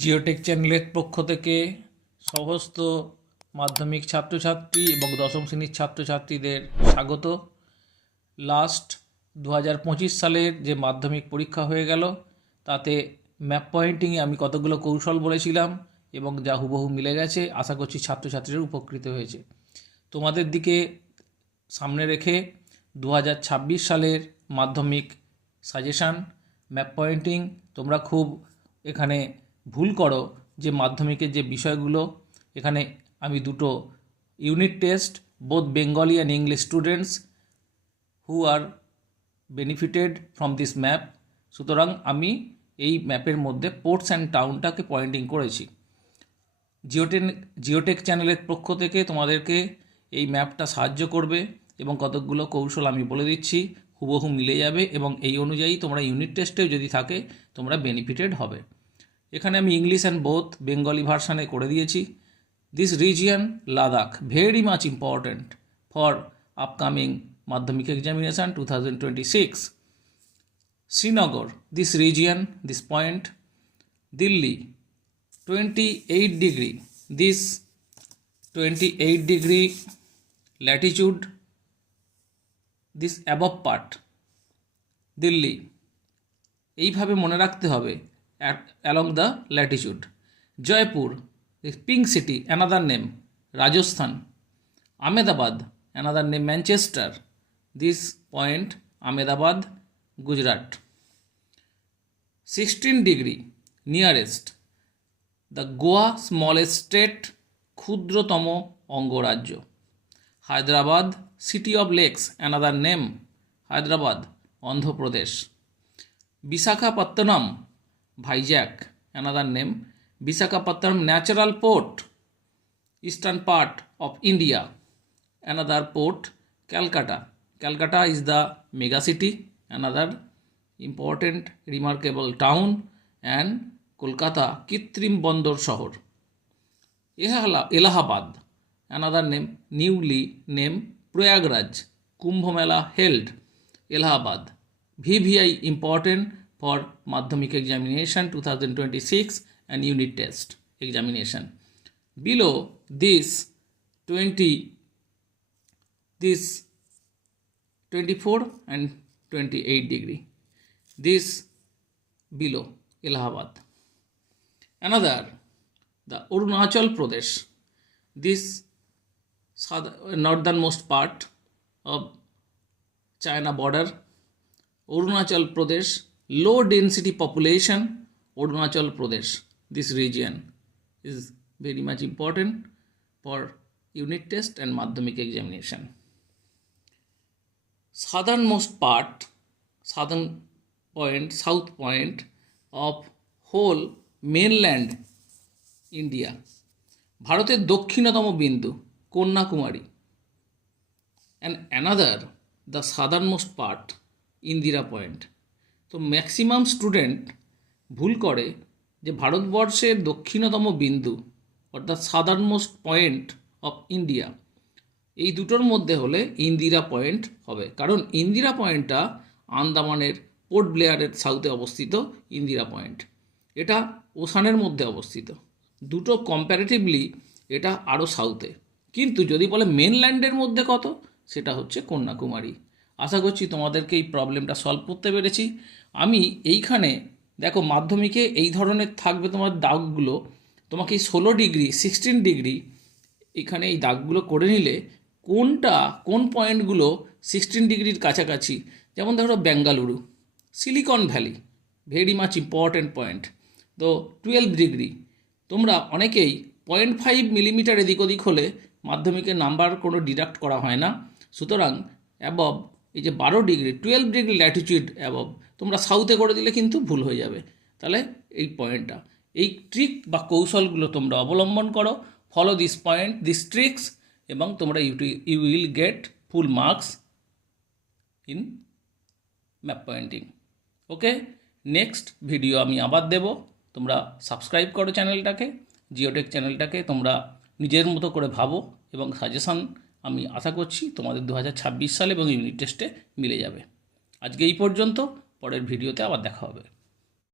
Geotech চ্যানেলের পক্ষ থেকে সমস্ত মাধ্যমিক ছাত্রছাত্রী এবং দশম শ্রেণীর ছাত্রছাত্রীদের স্বাগত। লাস্ট 2025 সালের যে মাধ্যমিক পরীক্ষা হয়ে গেল তাতে ম্যাপ পয়েন্টিংয়ে আমি কতগুলো কৌশল বলেছিলাম এবং যা হুবহু মিলে গেছে। আশা করছি ছাত্রছাত্রীরা উপকৃত হয়েছে। তোমাদের দিকে সামনে রেখে 2026 সালের মাধ্যমিক সাজেশান ম্যাপ পয়েন্টিং। তোমরা খুব এখানে ভুল করো যে মাধ্যমিকের যে বিষয়গুলো, এখানে আমি দুটো unit test both Bengali and English students who R benefited from this map. সুতরাং আমি এই ম্যাপের মধ্যে পোর্টস অ্যান্ড টাউনটাকে পয়েন্টিং করেছি। জিওটেক চ্যানেলের পক্ষ থেকে তোমাদেরকে এই ম্যাপটা সাহায্য করবে এবং কতকগুলো কৌশল আমি বলে দিচ্ছি, হুবহু মিলে যাবে এবং এই অনুযায়ী তোমরা ইউনিট টেস্টেও যদি থাকে তোমরা বেনিফিটেড হবে। এখানে আমি ইংলিশ অ্যান্ড বোথ বেঙ্গলি ভার্সানে করে দিয়েছি। This region Ladakh very much important for upcoming Madhyamik examination 2026। Srinagar, this region, this point. Delhi 28 degree, this 28 degree latitude, this above part Delhi এইভাবে মনে রাখতে হবে along the latitude. Jaipur, this pink city, another name Rajasthan. Ahmedabad, another name Manchester, this point Ahmedabad, Gujarat. 16 degree nearest the Goa smallest state, ক্ষুদ্রতম অঙ্গরাজ্য। Hyderabad, city of lakes, another name Hyderabad, Andhra Pradesh. Visakhapatnam, Vizag, another name Visakhapatnam natural port, eastern part of India, another port Calcutta. Calcutta is the mega city, another important remarkable town, and Kolkata কৃত্রিম বন্দর শহর। Allahabad, another name newly name Prayagraj, Kumbh Mela held Allahabad. VVI important for Madhyamik examination 2026 and unit test examination. Below this 24 and 28 degree, this below Allahabad. Another, the Arunachal Pradesh, this northernmost part of China border. Arunachal Pradesh, low density population, Arunachal Pradesh. This region is very much important for unit test and madhyamik examination. Southernmost part, southern point, south point of whole mainland India. ভারতের দক্ষিণতম বিন্দু Kanyakumari. And another the southernmost part Indira point. তো maximum student ভুল করে যে ভারতবর্ষের দক্ষিণতম বিন্দু অর্থাৎ সাদার্নমোস্ট পয়েন্ট অফ ইন্ডিয়া এই দুটোর মধ্যে হলে ইন্দিরা পয়েন্ট হবে, কারণ ইন্দিরা পয়েন্টটা আন্দামানের পোর্ট ব্লেয়ারের সাউথে অবস্থিত। ইন্দিরা পয়েন্ট এটা ওশানের মধ্যে অবস্থিত, দুটো কম্প্যারেটিভলি এটা আরও সাউথে। কিন্তু যদি বলে মেনল্যান্ডের মধ্যে কত, সেটা হচ্ছে কন্যাকুমারী। আশা করছি তোমাদেরকে এই প্রবলেমটা সলভ করতে পেরেছি। আমি এইখানে দেখো মাধ্যমিকে এই ধরনের থাকবে তোমার দাগগুলো, তোমাকে 16 ডিগ্রি 16 ডিগ্রি এখানে এই দাগগুলো করে নিলে কোন পয়েন্টগুলো 16 ডিগ্রির কাছাকাছি, যেমন ধরো Bengaluru, silicon valley very much important point. তো 12 ডিগ্রি, তোমরা অনেকেই 0.5 মিলিমিটার এদিক ওদিক হলে মাধ্যমিকের নাম্বার কোনো ডিডাক্ট করা হয় না। সুতরাং অ্যাবভ এই যে 12 ডিগ্রি 12 ডিগ্রি ল্যাটিটিউড অ্যাবভ তোমরা সাউথে করে দিলে কিন্তু ভুল হয়ে যাবে। তাহলে এই পয়েন্টটা, এই ট্রিক বা কৌশলগুলো তোমরা অবলম্বন করো, follow this point this tricks, এবং তোমরা you will get full marks in map pointing. Okay, next video আমি আবার দেব। তোমরা সাবস্ক্রাইব করো চ্যানেলটাকে, জিওটেক চ্যানেলটাকে তোমরা নিজের মতো করে ভাবো, এবং সাজেশান আমি আশা করছি তোমাদের 2026 সালে এবং ইউনিট টেস্টে মিলে যাবে। আজকে এই পর্যন্ত, পরের ভিডিওতে আবার দেখা হবে।